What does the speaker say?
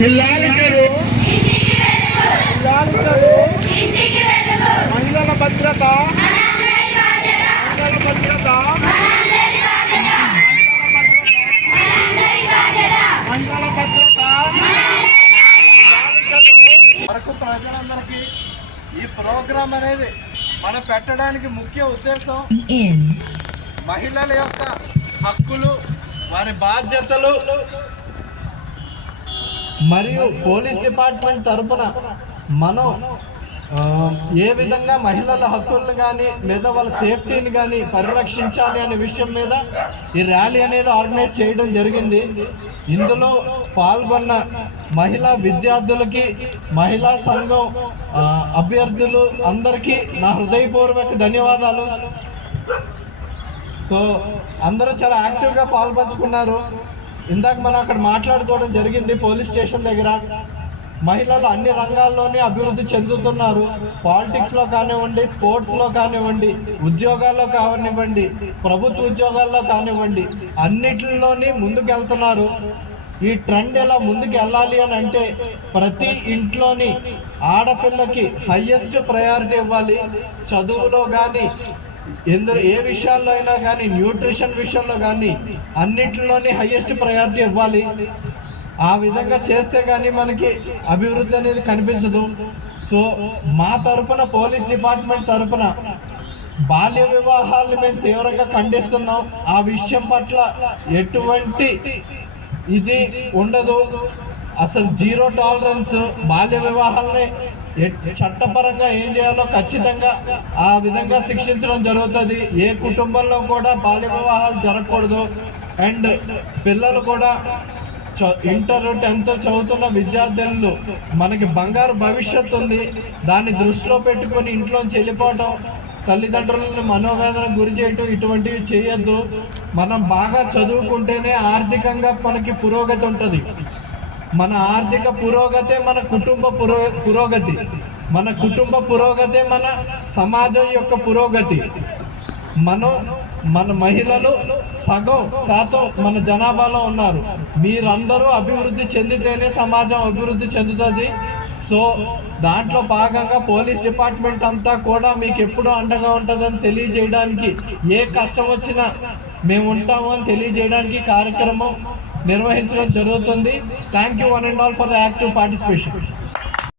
పిల్లాలికలు మహిళల భద్రత వరకు ప్రజలందరికీ ఈ ప్రోగ్రాం అనేది మనం పెట్టడానికి ముఖ్య ఉద్దేశం మహిళల యొక్క హక్కులు, వారి బాధ్యతలు మరియు పోలీస్ డిపార్ట్మెంట్ తరఫున మనం ఏ విధంగా మహిళల హక్కులను కానీ లేదా వాళ్ళ సేఫ్టీని కానీ పరిరక్షించాలి అనే విషయం మీద ఈ ర్యాలీ అనేది ఆర్గనైజ్ చేయడం జరిగింది. ఇందులో పాల్గొన్న మహిళా విద్యార్థులకి, మహిళా సంఘం అభ్యర్థులు అందరికీ నా హృదయపూర్వక ధన్యవాదాలు. సో అందరూ చాలా యాక్టివ్గా పాల్పంచుకున్నారు. ఇందాక మనం అక్కడ మాట్లాడుకోవడం జరిగింది పోలీస్ స్టేషన్ దగ్గర. మహిళలు అన్ని రంగాల్లోనే అభివృద్ధి చెందుతున్నారు. పాలిటిక్స్లో కానివ్వండి, స్పోర్ట్స్లో కానివ్వండి, ఉద్యోగాల్లో కానివ్వండి, ప్రభుత్వ ఉద్యోగాల్లో కానివ్వండి, అన్నిటిలోని ముందుకు వెళ్తున్నారు. ఈ ట్రెండ్ ఎలా ముందుకు వెళ్ళాలి అని అంటే ప్రతి ఇంట్లోని ఆడపిల్లకి హయ్యెస్ట్ ప్రయారిటీ ఇవ్వాలి. చదువులో కానీ ఏ విషయాల్లో అయినా కానీ, న్యూట్రిషన్ విషయంలో కానీ అన్నింటిలోని హయ్యెస్ట్ ప్రయారిటీ ఇవ్వాలి. ఆ విధంగా చేస్తే కానీ మనకి అభివృద్ధి అనేది కనిపించదు. సో మా తరపున, పోలీస్ డిపార్ట్మెంట్ తరపున బాల్య వివాహాలను మేము తీవ్రంగా ఖండిస్తున్నాం. ఆ విషయం పట్ల ఎటువంటి ఇది ఉండదు. అసలు జీరో టాలరెన్స్. బాల్య వివాహాలని చట్టపరంగా ఏం చేయాలో ఖచ్చితంగా ఆ విధంగా శిక్షించడం జరుగుతుంది. ఏ కుటుంబంలో కూడా బాల్య వివాహాలు జరగకూడదు. అండ్ పిల్లలు కూడా ఇంటర్ 10th చదువుతున్న విద్యార్థులు, మనకి బంగారు భవిష్యత్తు ఉంది. దాన్ని దృష్టిలో పెట్టుకొని ఇంట్లోంచి వెళ్ళిపోవటం, తల్లిదండ్రులను మనోవేదన గురి చేయటం ఇటువంటివి చేయొద్దు. మనం బాగా చదువుకుంటేనే ఆర్థికంగా మనకి పురోగతి ఉంటుంది. మన ఆర్థిక పురోగతే మన కుటుంబ పురోగతి. మన కుటుంబ పురోగతే మన సమాజం యొక్క పురోగతి. మన మహిళలు సగం శాతం మన జనాభాలో ఉన్నారు. మీరందరూ అభివృద్ధి చెందితేనే సమాజం అభివృద్ధి చెందుతుంది. సో దాంట్లో భాగంగా పోలీస్ డిపార్ట్మెంట్ అంతా కూడా మీకు ఎప్పుడూ అండగా ఉంటుందని తెలియజేయడానికి, ఏ కష్టం వచ్చినా మేము ఉంటాము అని తెలియజేయడానికి కార్యక్రమం నిర్వహించడం జరుగుతుంది. Thank you one and all for the active participation.